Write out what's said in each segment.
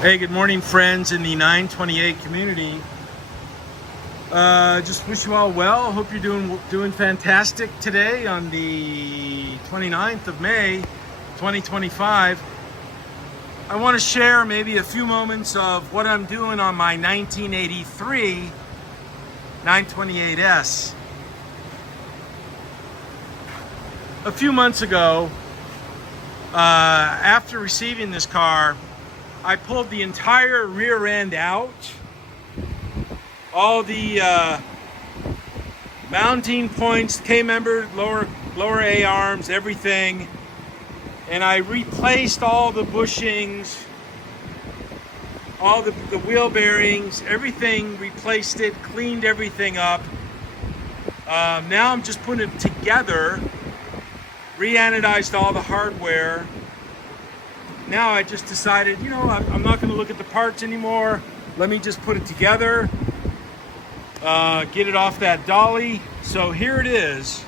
Hey, good morning, friends in the 928 community. Just wish you all well. Hope you're doing fantastic today on the 29th of May, 2025. I want to share maybe a few moments of what I'm doing on my 1983 928S. A few months ago, after receiving this car, I pulled the entire rear end out, all the mounting points, K-member, lower A-arms, everything, and I replaced all the bushings, all the wheel bearings, everything, replaced it, cleaned everything up. Now I'm just putting it together, re-anodized all the hardware. Now I just decided, I'm not going to look at the parts anymore. Let me just put it together, get it off that dolly. So here it is.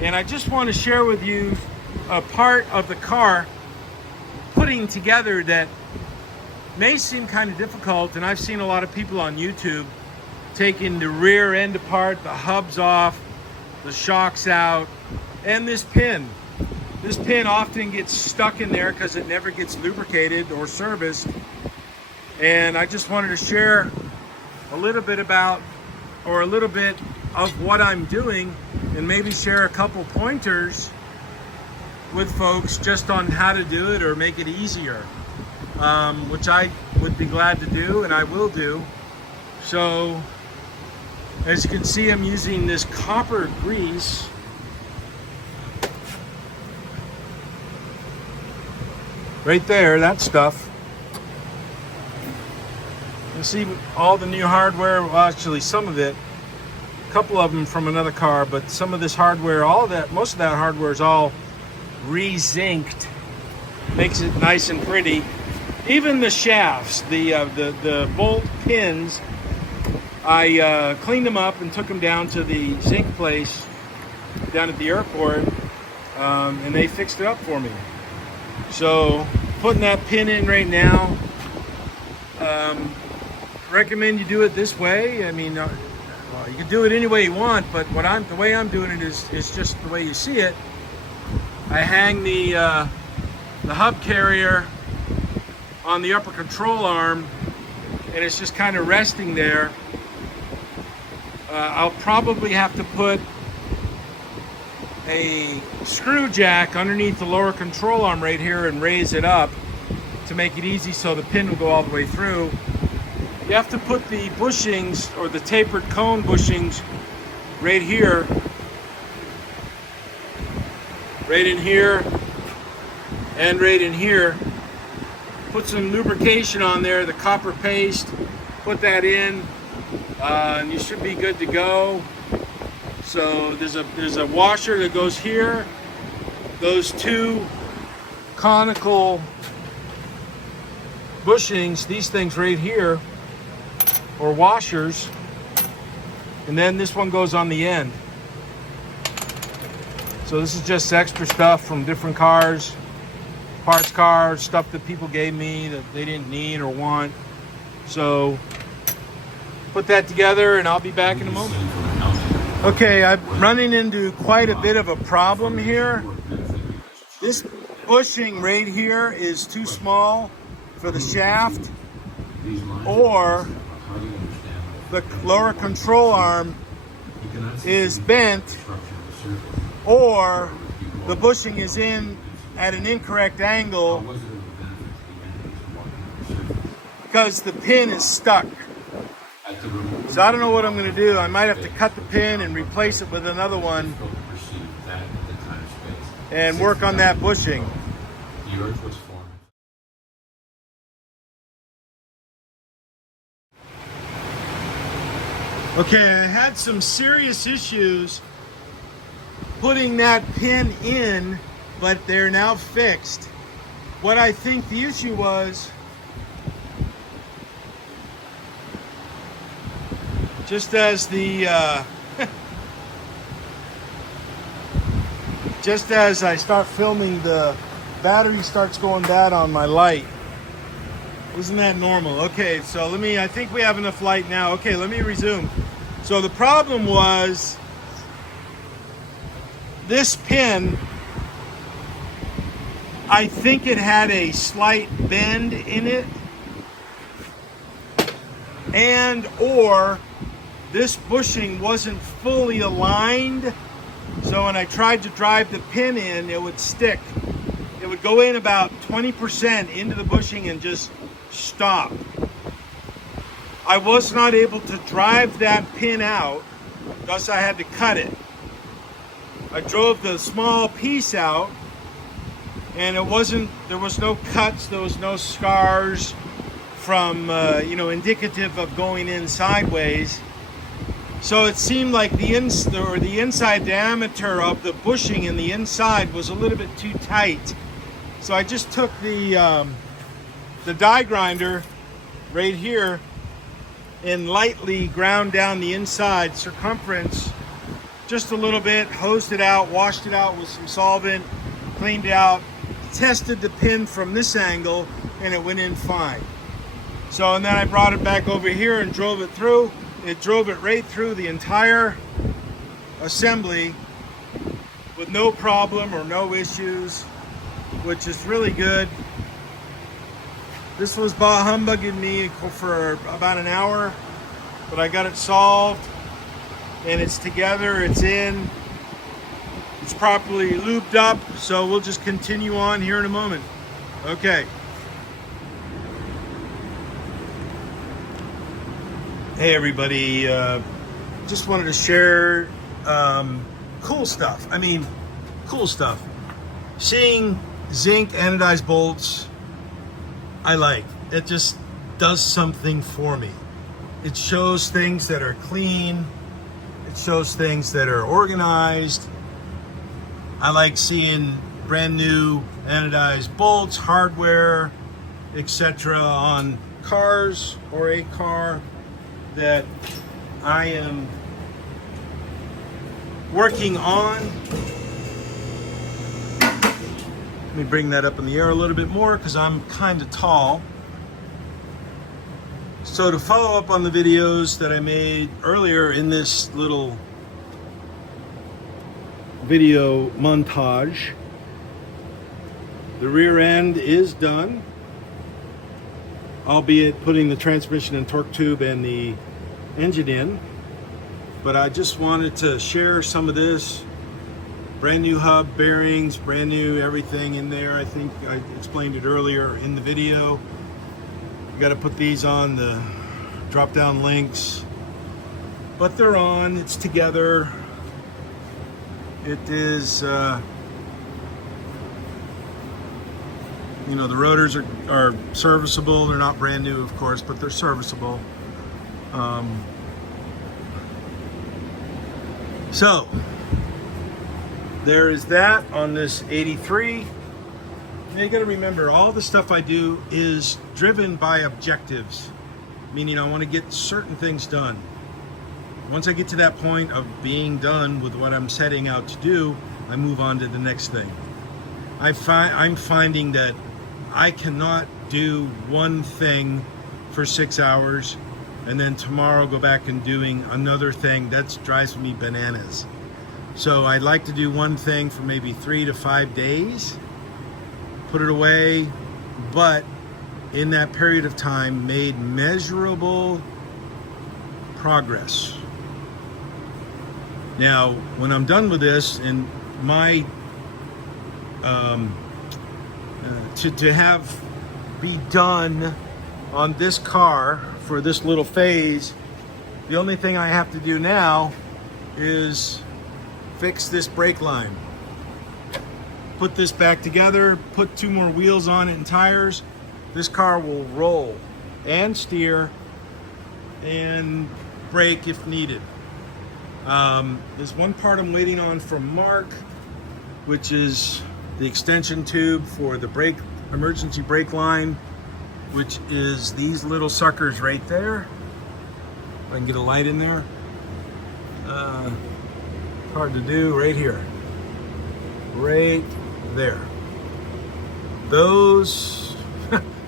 And I just want to share with you a part of the car putting together that may seem kind of difficult. And I've seen a lot of people on YouTube taking the rear end apart, the hubs off, the shocks out, and this pin. This pin often gets stuck in there because it never gets lubricated or serviced. And I just wanted to share a little bit about, or a little bit of what I'm doing, and maybe share a couple pointers with folks just on how to do it or make it easier, which I would be glad to do, and I will do. So, as you can see, I'm using this copper grease. Right there, that stuff. You see all the new hardware, well, actually some of it, a couple of them from another car, but some of this hardware, most of that hardware is all re-zinced. Makes it nice and pretty. Even the shafts, the bolt pins, I cleaned them up and took them down to the zinc place down at the airport, and they fixed it up for me. So putting that pin in right now, recommend you do it this way. I mean, well, you can do it any way you want, but the way I'm doing it is just the way you see it. I hang the hub carrier on the upper control arm, and it's just kind of resting there. I'll probably have to put a screw jack underneath the lower control arm right here and raise it up to make it easy so the pin will go all the way through. You have to put the bushings, or the tapered cone bushings, right here, right in here, and right in here. Put some lubrication on there, the copper paste, put that in, and you should be good to go. So there's a washer that goes here, those two conical bushings, these things right here, or washers, and then this one goes on the end. So this is just extra stuff from different cars, parts cars, stuff that people gave me that they didn't need or want. So put that together and I'll be back in a moment. Okay, I'm running into quite a bit of a problem here. This bushing right here is too small for the shaft, or the lower control arm is bent, or the bushing is in at an incorrect angle because the pin is stuck. So I don't know what I'm going to do. I might have to cut the pin and replace it with another one and work on that bushing. Okay, I had some serious issues putting that pin in, but they're now fixed. What I think the issue was, just as I start filming, the battery starts going bad on my light. Isn't that normal? Okay, so I think we have enough light now. Okay, let me resume. So the problem was this pin, I think it had a slight bend in it, and or this bushing wasn't fully aligned. So when I tried to drive the pin in, it would stick. It would go in about 20% into the bushing and just stop. I was not able to drive that pin out, thus I had to cut it. I drove the small piece out, and there was no cuts, there was no scars from, indicative of going in sideways. So it seemed like the inside diameter of the bushing in the inside was a little bit too tight. So I just took the die grinder right here and lightly ground down the inside circumference just a little bit, hosed it out, washed it out with some solvent, cleaned it out, tested the pin from this angle, and it went in fine. So, and then I brought it back over here and drove it through. It drove it right through the entire assembly with no problem or no issues, which is really good. This was bah humbugging me for about an hour, but I got it solved, and it's together, it's in, it's properly lubed up, so we'll just continue on here in a moment. Okay. Hey everybody, just wanted to share cool stuff. I mean, cool stuff. Seeing zinc anodized bolts, I like. It just does something for me. It shows things that are clean. It shows things that are organized. I like seeing brand new anodized bolts, hardware, etc. on cars or a car that I am working on. Let me bring that up in the air a little bit more because I'm kind of tall. So to follow up on the videos that I made earlier in this little video montage, the rear end is done, albeit putting the transmission and torque tube and the engine in. But I just wanted to share some of this. Brand new hub, bearings, brand new everything in there. I think I explained it earlier in the video. You got to put these on the drop down links, but they're on, it's together. It is, the rotors are serviceable. They're not brand new, of course, but they're serviceable. So there is that on this 83. Now you got to remember, all the stuff I do is driven by objectives, meaning I want to get certain things done. Once I get to that point of being done with what I'm setting out to do, I move on to the next thing. I'm finding that I cannot do one thing for 6 hours and then tomorrow go back and doing another thing. That drives me bananas. So I'd like to do one thing for maybe 3 to 5 days, put it away, but in that period of time made measurable progress. Now, when I'm done with this, and my to have be done on this car for this little phase, the only thing I have to do now is fix this brake line, put this back together, put 2 more wheels on it and tires. This car will roll and steer and brake if needed. There's one part I'm waiting on from Mark, which is the extension tube for the emergency brake line, which is these little suckers right there. If I can get a light in there. Hard to do, right here. Right there. Those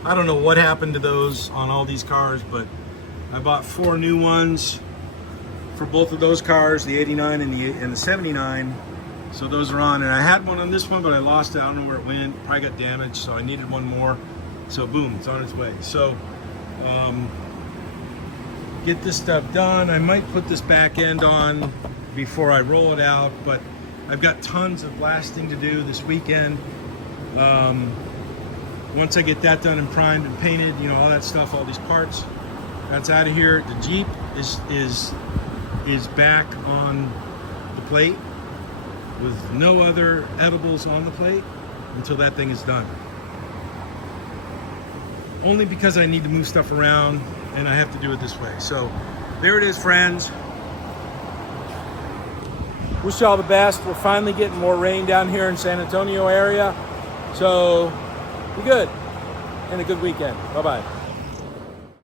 I don't know what happened to those on all these cars, but I bought 4 new ones for both of those cars, the 89 and the 79. So those are on, and I had one on this one, but I lost it. I don't know where it went. Probably got damaged, so I needed one more. So boom, it's on its way. So get this stuff done. I might put this back end on before I roll it out, but I've got tons of blasting to do this weekend. Once I get that done and primed and painted, you know, all that stuff, all these parts, that's out of here. The Jeep is back on the plate with no other edibles on the plate until that thing is done. Only because I need to move stuff around and I have to do it this way. So there it is, friends. Wish you all the best. We're finally getting more rain down here in San Antonio area. So be good and a good weekend. Bye-bye.